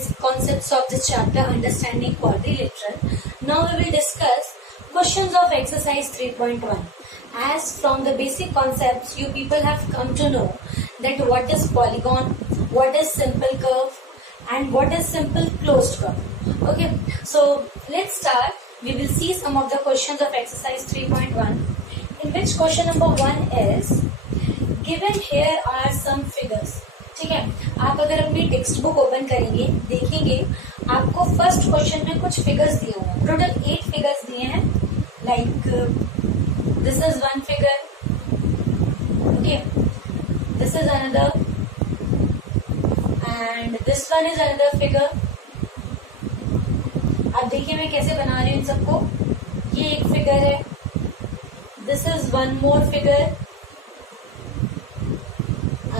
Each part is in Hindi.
basic concepts of this chapter, understanding quadrilateral. Now we will discuss questions of exercise 3.1. As from the basic concepts, you people have come to know that what is polygon, what is simple curve, and what is simple closed curve. Okay, so let's start. We will see some of the questions of exercise 3.1, in which question number 1 is given here are some figures. ठीक है, आप अगर अपनी टेक्स्ट बुक ओपन करेंगे, देखेंगे आपको फर्स्ट क्वेश्चन में कुछ फिगर्स दिए हुए हैं. टोटल 8 फिगर्स दिए हैं. Like this is one figure, okay, this is another, and this one is another figure. अब देखिए मैं कैसे बना रही हूँ इन सबको. ये एक फिगर है, this is one more figure,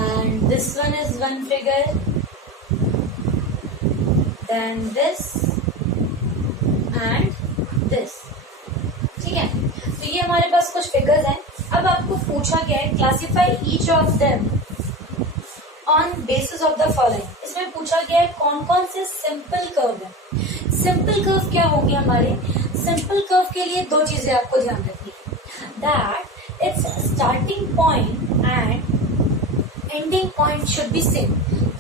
and this one is one figure, then this and this. ठीक है, तो ये हमारे पास कुछ फिगर्स हैं. अब आपको पूछा गया है classify each of them on basis of the following. इसमें पूछा गया है कौन कौन से सिंपल कर्व है. सिंपल कर्व क्या होंगे हमारे. सिंपल कर्व के लिए दो चीजें आपको ध्यान रखनी है, that it's starting point and ending point should be same.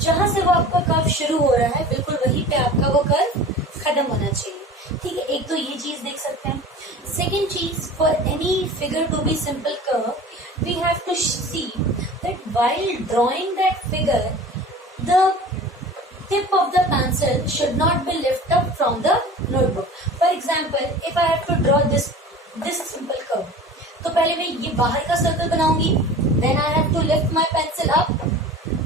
जहां से वो आपका कर्व शुरू हो रहा है बिल्कुल वहीं पे आपका वो कर्व खत्म होना चाहिए. ठीक है, एक तो ये चीज देख सकते हैं. सेकेंड चीज, for any figure to be simple curve we have to see that while drawing that figure the tip of the pencil should not be lift up from the notebook. For example, if I have to draw this simple curve, तो पहले मैं ये बाहर का सर्कल बनाऊंगी, then I have to lift my pencil up,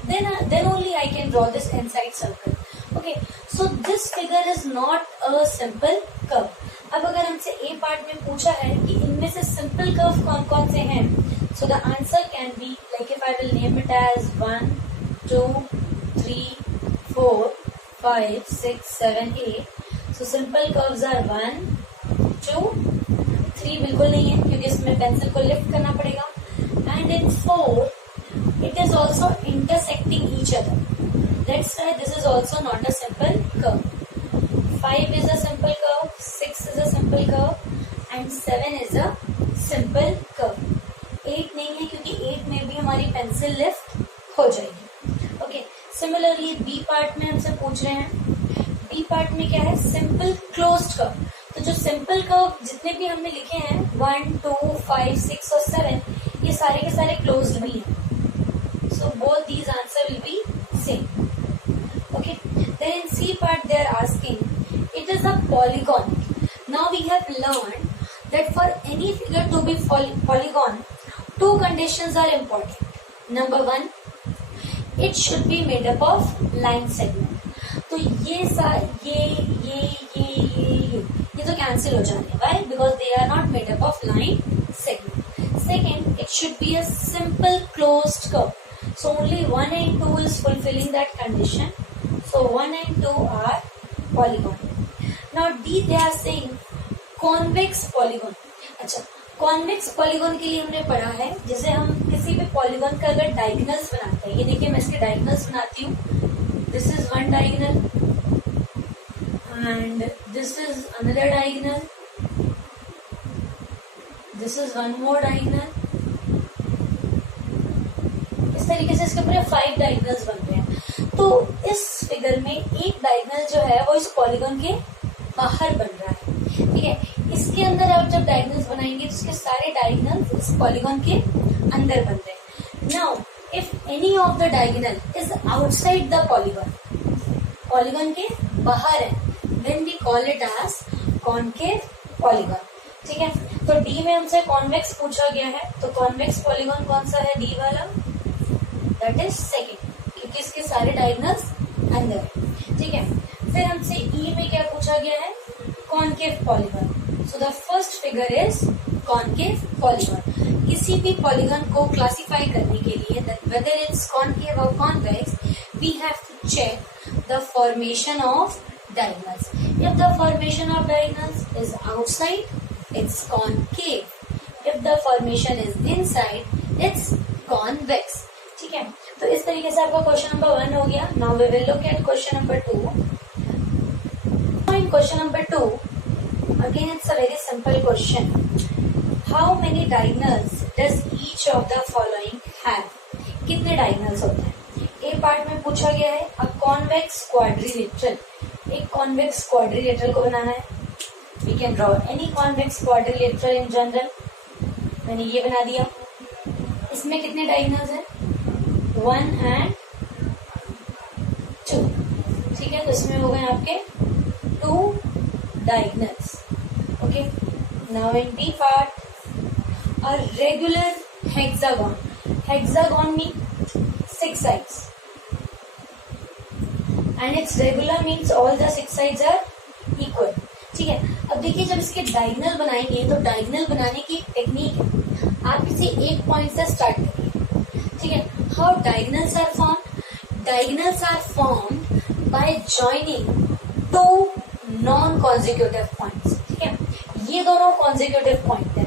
then only I can draw this inside circle. Okay, so this figure is not a simple curve. अब अगर हमसे A पार्ट में पूछा है कि इनमें से सिंपल कर्व कौन कौन से हैं, so the answer can be like if I will name it as 1, 2, 3, 4, 5, 6, 7, 8. So simple curves are 1, 2, 3 बिल्कुल नहीं है क्योंकि इसमें पेंसिल को लिफ्ट करना पड़ेगा. And in 4, it is also intersecting each other. That's why this is also not a simple curve. 5 is a simple curve, 6 is a simple curve, and 7 is a simple curve. 8 नहीं है क्योंकि 8 में भी हमारी पेंसिल लिफ्ट हो जाएगी. ओके, सिमिलरली बी पार्ट में हमसे पूछ रहे हैं, बी पार्ट में क्या है, सिंपल क्लोज्ड कर्व. तो जो सिंपल कर्व जितने भी हमने लिखे हैं 1, 2, 5, 6 और 7, ये सारे के सारे क्लोज्ड भी हैं. So both these answer will be same. Okay, then in C part they are asking it is a polygon. Now we have learn that for any figure to be polygon two conditions are important. Number 1, it should be made up of line segment. तो ये तो कैंसिल हो जाने. Why? Because they are not made up of line segment. Second, it should be a simple closed curve. So only 1 and 2 is fulfilling that condition. So 1 and 2 are polygon. Now D they are saying convex polygon. अच्छा, कॉन्वेक्स पॉलीगॉन के लिए हमने पढ़ा है जैसे हम किसी भी पॉलीगॉन का अगर डायगोनल्स बनाते हैं. ये देखिए मैं इसके डायगोनल्स बनाती हूँ. This is one diagonal and this is another diagonal, this is one more diagonal. इस तरीके से इसके पूरे 5 डायगोनल्स बन रहे हैं. तो इस फिगर में एक डायगोनल जो है वो इस पॉलीगॉन के बाहर बन रहा है. ठीक है, इसके अंदर आप जब डायगोनल्स बनाएंगे तो इसके सारे डायगोनल्स इस पॉलीगॉन के अंदर बन रहे हैं. Now if any of the diagonal is outside the polygon, polygon के बाहर है, then we call it as concave polygon. ठीक है, तो डी में हमसे कॉन्वेक्स पूछा गया है, तो कॉन्वेक्स पॉलीगॉन कौन सा है, डी वाला, दैट इज सेकेंड, क्योंकि इसके सारे डायगोनल्स अंदर है. ठीक है, फिर हमसे ई में क्या पूछा गया है, concave polygon. So the first figure is concave polygon. किसी भी polygon को classify करने के लिए that whether it's concave or convex, we have to check the formation of diagonals. If the formation of diagonals is outside, it's concave. If the formation is inside, it's convex. ठीक है, तो इस तरीके से आपका क्वेश्चन नंबर 1 हो गया. Now we will look at question number 2. In question number 2, again it's a very simple question. How many diagonals does each of the following have? कितने diagonals होते हैं? ए पार्ट में पूछा गया है a convex quadrilateral. एक convex quadrilateral को बनाना है. We can draw any convex quadrilateral in general. मैंने ये बना दिया. इसमें कितने diagonals हैं? 1 and 2. ठीक है, तो इसमें हो गए आपके 2 diagonals. Okay. Now in D part, a regular hexagon. Hexagon means 6 sides. And it's regular means all the 6 sides are equal. ठीक है. अब देखिए जब इसके डायगोनल बनाएंगे तो डायगोनल बनाने की टेक्निक है. आप इसे एक पॉइंट से स्टार्ट करिए. ठीक है. How diagonals are formed? Diagonals are formed by joining 2 non consecutive points. ठीक है. ये दोनों कॉन्जिक्यूटिव पॉइंट है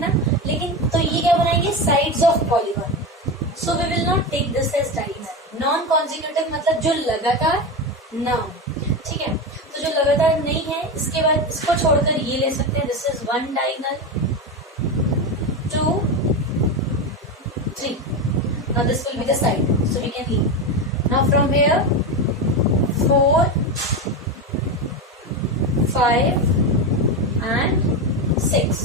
ना. लेकिन तो ये क्या बनाएंगे? Sides of polygon. So we will not take this as diagonal. Non consecutive मतलब जो लगातार ना हो. ठीक है. तो जो लगातार नहीं है इसके बाद इसको छोड़कर ये ले सकते हैं. This is 1 diagonal, 2, 3. Now this will be the side, so we can leave. Now from here 4, 5 and 6.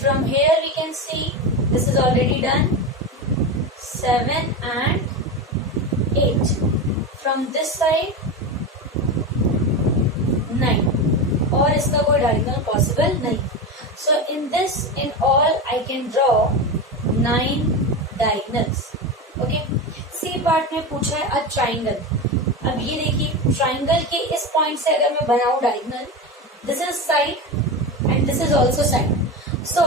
From here we can see this is already done. 7 and 8. From this side 9. और इसका कोई डायगोनल पॉसिबल नहीं. So in this, in all, I can draw 9 diagonals. Okay. C part में पूछा है अ ट्राइंगल. अब ये देखिए ट्राइंगल के इस पॉइंट से अगर मैं बनाऊं diagonal, this is side and this is also side. So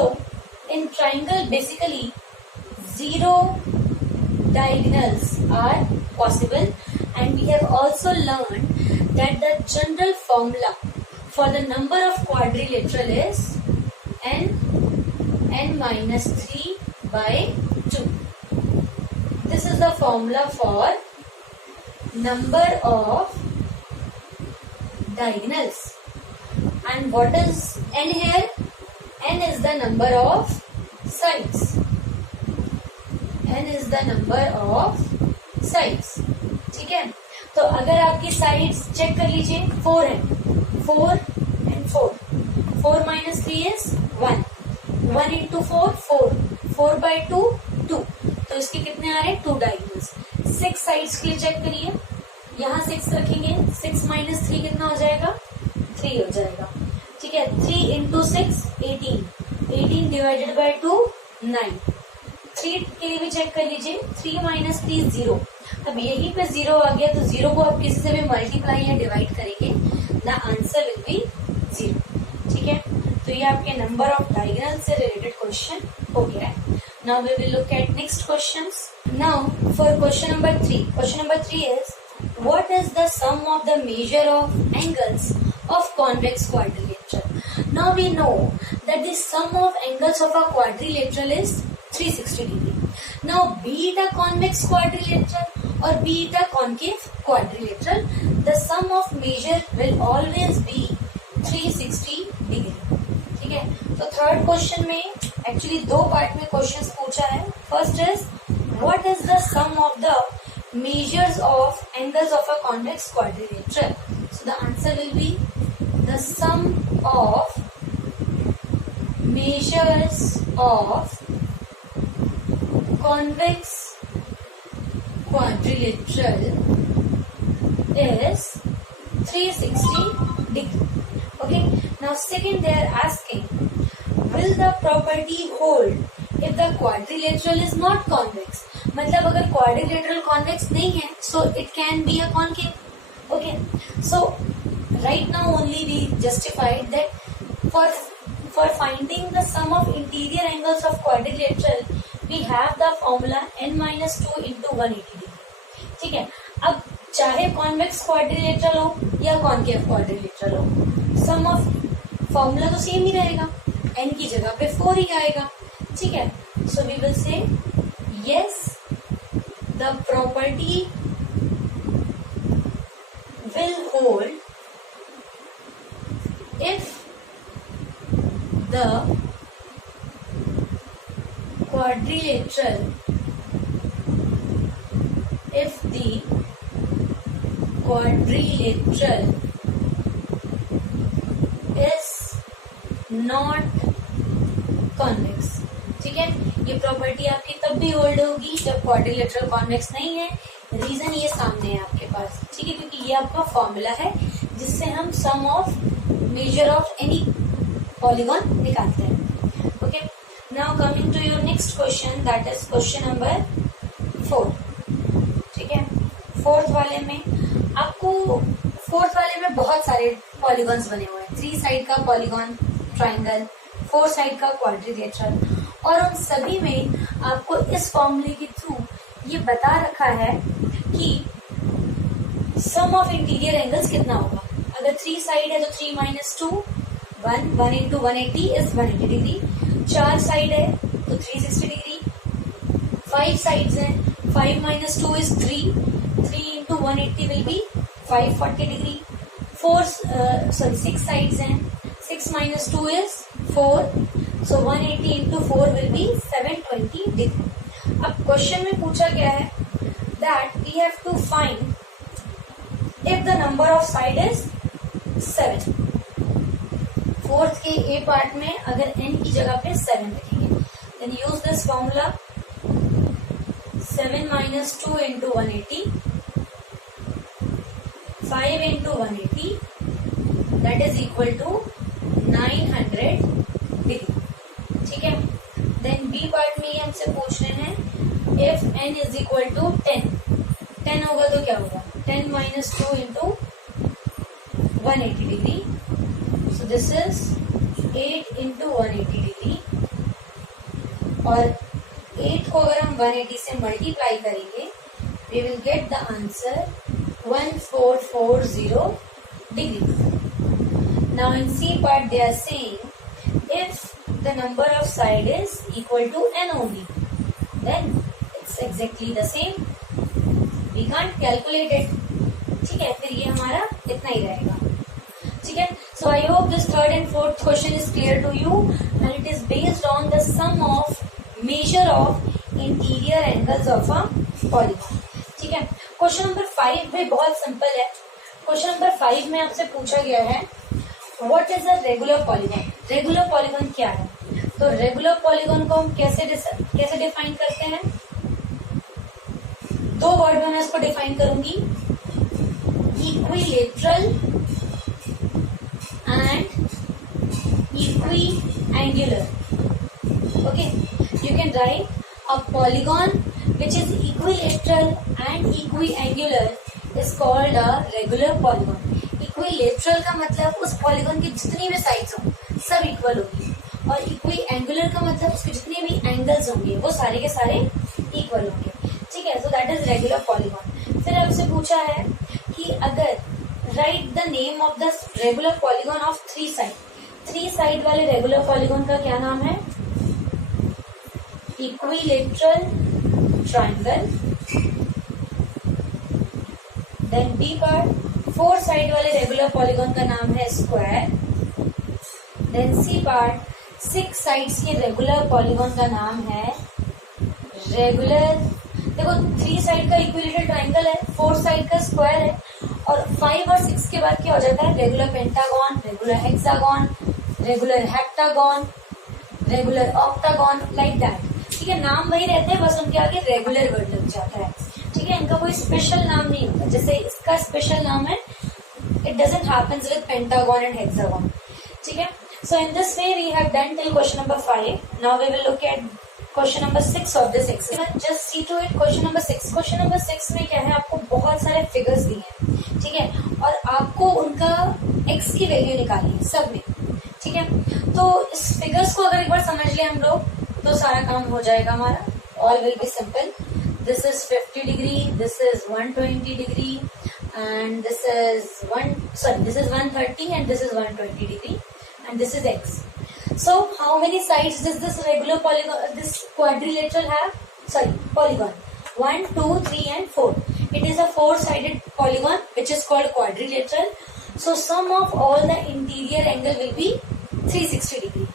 in triangle basically 0 diagonals are possible, and we have also learned that the general formula for the number of quadrilateral is n minus 3 by 2. This is the formula for number of diagonals. And what is n here? N is the number of sides. N is the number of sides. ठीक है. तो अगर आपकी साइड्स चेक कर लीजिए 4 है. 4 and 4. 4 minus 3 is 1. 1 into 4 4. 4 by 2 2. तो इसके कितने आ रहे हैं? 2 डायगोनल्स. 6 साइड्स के लिए चेक करिए. यहाँ 6 रखेंगे. 6 minus 3 कितना हो जाएगा? 3 हो जाएगा. ठीक है. 3 into 6 18. 18 divided by 2 9. 3 के लिए भी चेक कर लीजिए. 3 minus 3 0. अब यहीं पे 0 आ गया तो 0 को आप किसी से भी मल्टीप्लाई या डिवाइड करेंगे, द आंसर विल बी 0. ठीक है. तो ये आपके नंबर ऑफ डायगोनल से रिलेटेड क्वेश्चन हो गया है. Now we will look at next questions. Now for question number 3. Question number 3 is what is the sum of the measure of angles of convex quadrilateral. Now we know that the sum of angles of a quadrilateral is 360 degree. Now be it a convex quadrilateral or be it a concave quadrilateral, the sum of measure will always be 360 degree. ठीक है. तो थर्ड क्वेश्चन में एक्चुअली 2 पार्ट में क्वेश्चंस पूछा है. First is what is the sum of the measures of angles of a convex quadrilateral. So the answer will be the sum of measures of convex quadrilateral is 360 degree. Okay. Now second they are asking, will the property hold if the quadrilateral is not convex? मतलब अगर क्वाड्रिलेटरल कॉन्वेक्स नहीं है so it can be a concave. Okay. So right now only we justified that for finding the sum of interior angles of quadrilateral we have the formula n-2 into 180 degree. ठीक है. अब चाहे कॉन्वेक्स क्वाड्रिलेटरल हो या कॉन्केव क्वाड्रिलेटरल हो, सम ऑफ फॉर्मूला तो सेम ही रहेगा. n की जगह पे 4 ही आएगा. ठीक है. So we will say yes, the property will hold if the quadrilateral is not convex. ठीक है, ये प्रॉपर्टी आपकी तब भी होल्ड होगी जब क्वाड्रिलेटरल कॉन्वेक्स नहीं है. रीजन ये सामने है आपके पास. ठीक है, क्योंकि ये आपका फॉर्मूला है जिससे हम sum of measure of any polygon निकालते हैं. Okay, now coming to your next question, that is question number 4. ठीक है, फोर्थ वाले में बहुत सारे पॉलीगॉन्स बने हुए हैं. 3 साइड का पॉलीगॉन ट्राइंगल, 4 साइड का क्वाड्रिलेटरल, और उन सभी में आपको इस फॉर्मूले के थ्रू ये बता रखा है कि सम ऑफ इंटीरियर एंगल्स कितना होगा. अगर 3 साइड है तो 3 - 2 1, 1 into 180 is 180 डिग्री. 4 साइड है तो 360 डिग्री. 5 साइड्स हैं, 5 - 2 is 3, 3 into 180 will be 540 degree. 6 sides हैं, 6 - 2 is 4, so 180 into 4 will be 720 degree. अब क्वेश्चन में पूछा गया है that we have to find if the number of side is 7. Fourth के ए पार्ट में अगर n की जगह पे 7 रखेंगे, then use this formula. 7 - 2 into 180, 5 into 180, that is equal to 900 degree. ठीक है, देन बी पार्ट में ये हमसे पूछ रहे हैं if n is equal to 10. 10 होगा तो क्या होगा? 10 - 2 into 180 degree. So this is 8 into 180 degree, और 8 को अगर हम 180 से मल्टीप्लाई करेंगे we will get the answer 1440 degree. Now in C part they are saying if the number of side is equal to n only, then it's exactly the same. We can't calculate it. ठीक है, फिर ये हमारा इतना ही रहेगा. ठीक है, so I hope this third and fourth question is clear to you, and it is based on the sum of measure of interior angles of a polygon. ठीक है, क्वेश्चन नंबर 5 भी बहुत सिंपल है. क्वेश्चन नंबर 5 में आपसे पूछा गया है what is a regular polygon. Regular polygon क्या है? तो रेगुलर पॉलीगॉन को हम कैसे डिफाइन करते हैं? 2 वर्ड में मैं इसको डिफाइन करूंगी, equilateral and equi angular. Okay, you can write a polygon which is equilateral and equiangular is called a regular polygon. Equilateral का मतलब उस पॉलीगॉन की जितनी भी साइड्स हों सब इक्वल होगी, और equiangular का मतलब उसके जितने भी एंगल्स होंगे वो सारे के सारे इक्वल होंगे. ठीक है, so that is regular polygon. फिर आपसे पूछा है कि अगर right the name of the regular polygon of 3 side. 3 side वाले रेगुलर पॉलीगॉन का क्या नाम है? Equilateral triangle. Then B part 4 side वाले रेगुलर पॉलीगॉन का नाम है square. Then C part 6 sides के रेगुलर पॉलीगॉन का नाम है रेगुलर. देखो 3 साइड का इक्विलेटरल ट्राइंगल है, 4 साइड का स्क्वायर है, और 5 और 6 के बाद क्या हो जाता है? Regular pentagon, regular hexagon, regular heptagon, regular octagon, like that. ठीक है, नाम वही रहते हैं, बस उनके आगे रेगुलर वर्ड लग जाता है. ठीक है, इनका कोई स्पेशल नाम नहीं होता. जैसे इसका स्पेशल नाम है, it doesn't happens with pentagon and hexagon. ठीक है, so in this way we have done till question number 5. Now we will look at question number 6 of this exercise. Just see to it. Question number 6. Question number 6 में क्या है? आपको बहुत सारे फिगर्स दिए हैं. ठीक है, और आपको उनका x की वैल्यू निकालनी है सब में. ठीक है, तो इस फिगर्स को अगर एक बार समझ लिया हम लोग तो सारा काम हो जाएगा हमारा. All will be simple. This is 50 degree, this is 120 degree, and this is 130, and this is 120 degree, and this is x. So how many sides does this regular polygon, this quadrilateral have? Sorry, polygon. 1, 2, 3 and 4. It is a four-sided polygon which is called quadrilateral. So sum of all the interior angle will be 360 degree.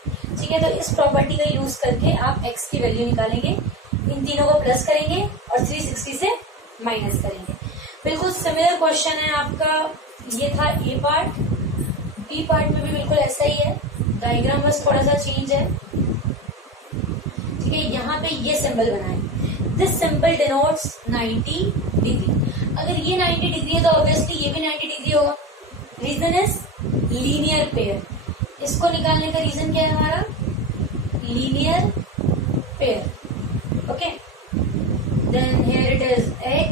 ठीक है, तो इस प्रॉपर्टी का यूज करके आप x की वैल्यू निकालेंगे, इन तीनों को प्लस करेंगे और 360 से माइनस करेंगे. बिल्कुल सिमिलर क्वेश्चन है आपका. ये था ए पार्ट. बी पार्ट में भी बिल्कुल ऐसा ही है. डायग्राम बस थोड़ा सा चेंज है. ठीक है, यहाँ पे ये सिंबल बनाए. This symbol denotes 90 degree. अगर ये 90 डिग्री है तो ऑब्वियसली ये भी 90 डिग्री होगा. Reason is linear pair. इसको निकालने का रीजन क्या है हमारा? Linear pair. Okay, then here it is x.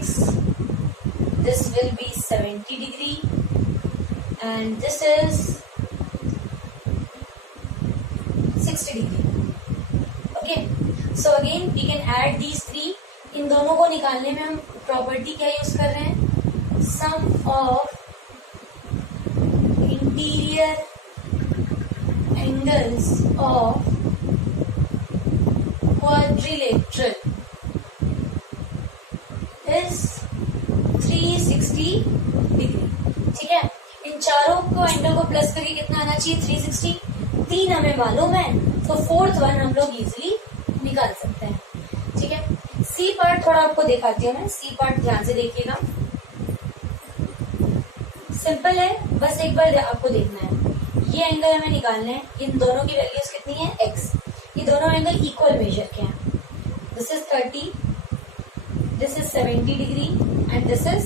This will be 70 degree and this is 60 degree. Okay, so again we can add these three. इन दोनों को निकालने में हम प्रॉपर्टी क्या यूज कर रहे हैं? Sum of interior angles of quadrilateral is 360 degree. ठीक है, इन चारों को एंगल को प्लस करके कितना आना चाहिए? 360. 3 हमें मालूम है तो फोर्थ वन हम लोग इजिली निकाल सकते हैं. ठीक है, सी पार्ट थोड़ा आपको दिखाती हूँ मैं. सी पार्ट ध्यान से देखिएगा. सिंपल है, बस एक बार आपको देखना है. ये एंगल हमें निकालना है. इन दोनों की वैल्यूज कितनी है? x. ये दोनों एंगल इक्वल मेजर के हैं. This is 30, this is 70 degree and this is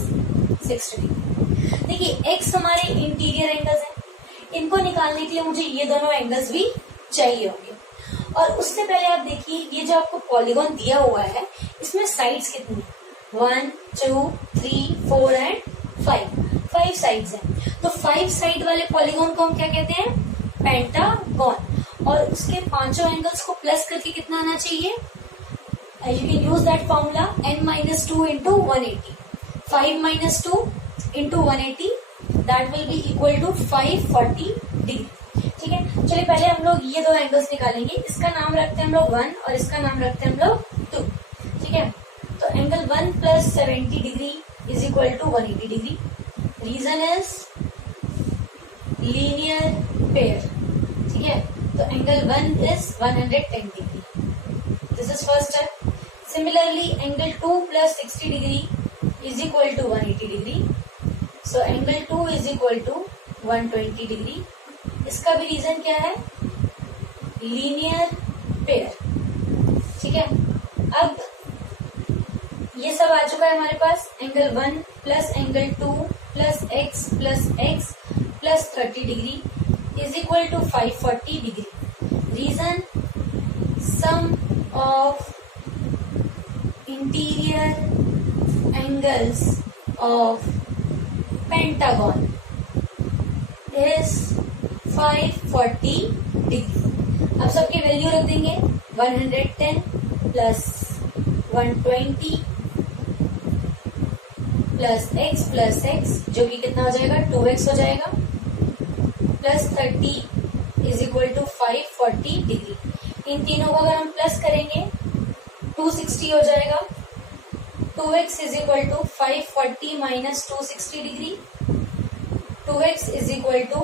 60 degree. देखिए x हमारे इंटीरियर एंगल्स हैं. इनको निकालने के लिए मुझे ये दोनों एंगल्स भी चाहिए होंगे. और उससे पहले आप देखिए, ये जो आपको पॉलीगॉन दिया हुआ है इसमें साइड्स कितनी है? 1, 2, 3, 4 एंड 5 साइड्स हैं. तो 5 साइड वाले पॉलीगॉन को हम क्या कहते हैं? पेंटागॉन. और उसके पांचों एंगल्स को प्लस करके कितना आना चाहिए? You can use that formula n-2 into 180. 5 - 2 into 180 that will be equal to 540 degree. ठीक है, चलिए पहले हम लोग ये दो एंगल्स निकालेंगे. इसका नाम रखते हैं हम लोग 1 और इसका नाम रखते हैं हम लोग 2. ठीक है, तो angle 1 + 70 degree is equal to 180 degree. Reason is linear pair. ठीक है, तो angle 1 is 110 degree. This is first step. Similarly angle 2 + 60 degree is equal to 180 degree. So angle 2 is equal to 120 degree. इसका भी रीजन क्या है? Linear pair. ठीक है, अब ये सब आ चुका है हमारे पास. Angle 1 + angle 2 + x + x + 30 degree is equal to 540 degree. Reason sum of interior angles of pentagon is 540 degree. अब सबकी वैल्यू रख देंगे. 110 + 120 + x + x जो कि कितना हो जाएगा? 2x हो जाएगा. + 30 इज इक्वल टू 540 डिग्री. इन तीनों को अगर हम प्लस करेंगे 260 हो जाएगा. 2x is equal to 540 - 260 degree. 2x is equal to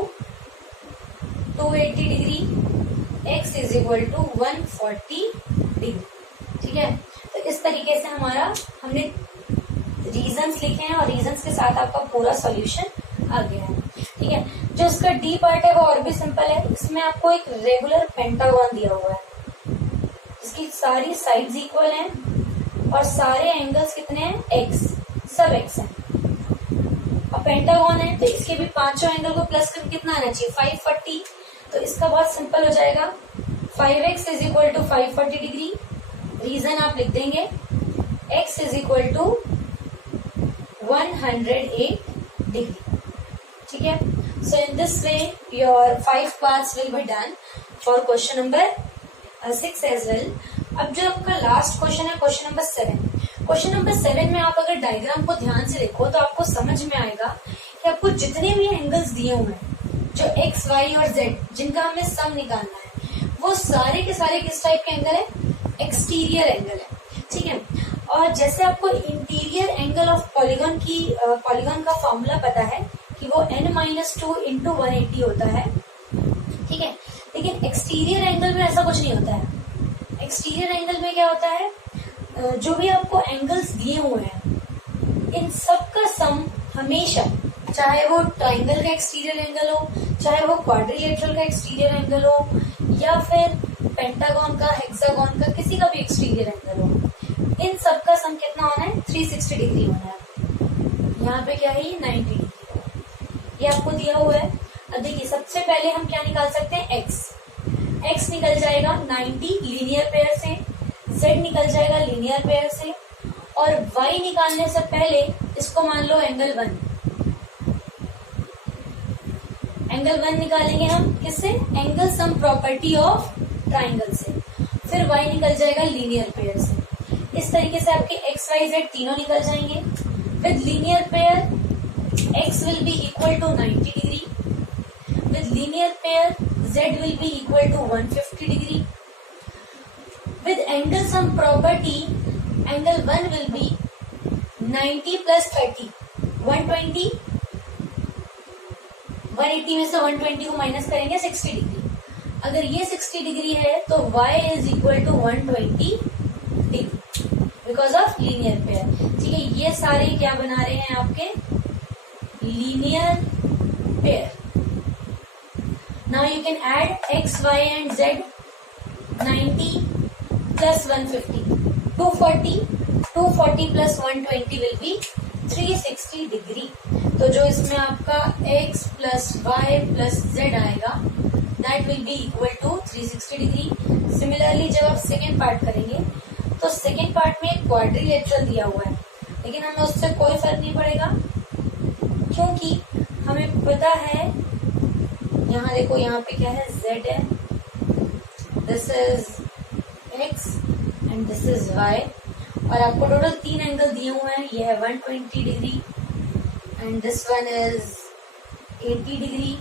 280 degree. x is equal to 140 degree. ठीक है, तो इस तरीके से हमने रीजंस लिखे हैं और रीजंस के साथ आपका पूरा सॉल्यूशन आ गया है. ठीक है, जो इसका डी पार्ट है वो और भी सिंपल है. इसमें आपको एक रेगुलर पेंटागन दिया हुआ है जिसकी सारी साइड्स इक्वल हैं और सारे एंगल्स कितने हैं? x. सब x है. अब पेंटागन है तो इसके भी पांचों एंगल को प्लस करके कितना आना चाहिए? 540. तो इसका बहुत सिंपल हो जाएगा. 5x is equal to 540 degree. Reason आप लिख देंगे. x is equal to 108 degree. ठीक है, so in this way your 5 parts will be done for question number 6 as well. अब जो आपका लास्ट क्वेश्चन है क्वेश्चन नंबर 7. क्वेश्चन नंबर 7 में आप अगर डायग्राम को ध्यान से देखो तो आपको समझ में आएगा कि आपको जितने भी एंगल्स दिए हुए हैं जो x, y और z जिनका हमें सम निकालना है वो सारे के सारे किस टाइप के एंगल है? एक्सटीरियर एंगल है. ठीक है, और जैसे आपको इंटीरियर एंगल ऑफ पॉलीगॉन का फॉर्मूला पता है कि वो n-2 इंटू 180 होता है, ठीक है। लेकिन एक्सटीरियर एंगल में ऐसा कुछ नहीं होता है। एक्सटीरियर एंगल में क्या होता है, जो भी आपको एंगल्स दिए हुए हैं इन सब का सम हमेशा, चाहे वो ट्राइंगल का एक्सटीरियर एंगल हो, चाहे वो क्वाड्रिलेटरल का एक्सटीरियर एंगल हो, या फिर पेंटागन का, हेक्सागन का, किसी का भी एक्सटीरियर एंगल हो, इन सब का सम कितना होना है, 360 डिग्री होना है। यहाँ पे क्या है, ये 90 डिग्री, ये आपको दिया हुआ है। अब देखिए, सबसे पहले हम क्या निकाल सकते हैं, x निकल जाएगा 90 लीनियर पेयर से, z निकल जाएगा लीनियर पेयर से, और y निकालने से पहले इसको मान लो एंगल 1, एंगल 1 निकालेंगे हम किससे, angle sum property of triangle से, फिर y निकल जाएगा लीनियर पेयर से। इस तरीके से आपके x, y, z तीनों निकल जाएंगे। With linear pair x will be equal to 90 degree, with linear pair z will be equal to 150 degree. With angle sum property, angle 1 will be 90 plus 30, 120, 180 में से 120 को माइनस करेंगे 60 डिग्री। अगर ये 60 डिग्री है तो y is equal to 120 degree because of linear pair, ठीक है। ये सारे क्या बना रहे हैं, आपके linear pair. Now you can add x, y and z, 90 plus 150, 240 plus 120 will be 360 degree. तो जो इसमें आपका x plus y plus z आएगा that will be equal to 360 degree. Similarly जब आप सेकेंड पार्ट करेंगे तो सेकेंड पार्ट में एक क्वाड्रिलेटरल दिया हुआ है, लेकिन हमें उससे कोई फर्क नहीं पड़ेगा क्योंकि हमें पता है, यहाँ देखो, यहाँ पे क्या है, z है, this is x and this is y, और आपको टोटल 3 एंगल दिए हुए हैं। ये है 120 degree and this one is 80 degree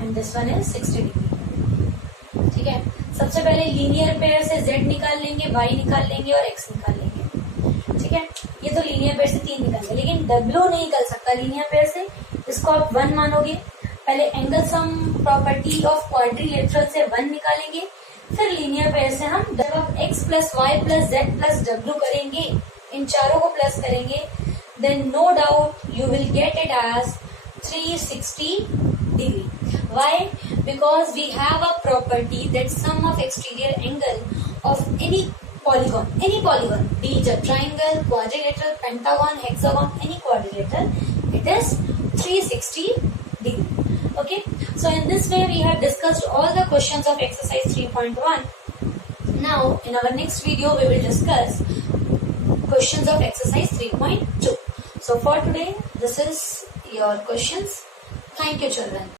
and this one is 60 degree, ठीक है। सबसे पहले लीनियर पेयर से z निकाल लेंगे, y निकाल लेंगे और x निकाल लेंगे, ठीक है। ये तो लीनियर पेयर से 3 निकाल लेंगे, लेकिन w नहीं निकल सकता लीनियर पेयर से, इसको आप 1 मानोगे। पहले angle sum property of quadrilateral से 1 निकालेंगे, फिर लीनियर पेयर से हम जब आप x plus y plus z plus डब्ल्यू करेंगे, इन चारों को प्लस करेंगे, then no doubt you will get it as 360 degree. Why? Because we have a property that sum of exterior angle of any polygon, be it a triangle, quadrilateral, pentagon, hexagon, any quadrilateral, it is 360 degree. Okay, so in this way we have discussed all the questions of exercise 3.1. Now in our next video we will discuss questions of exercise 3.2. So for today this is your questions. Thank you children.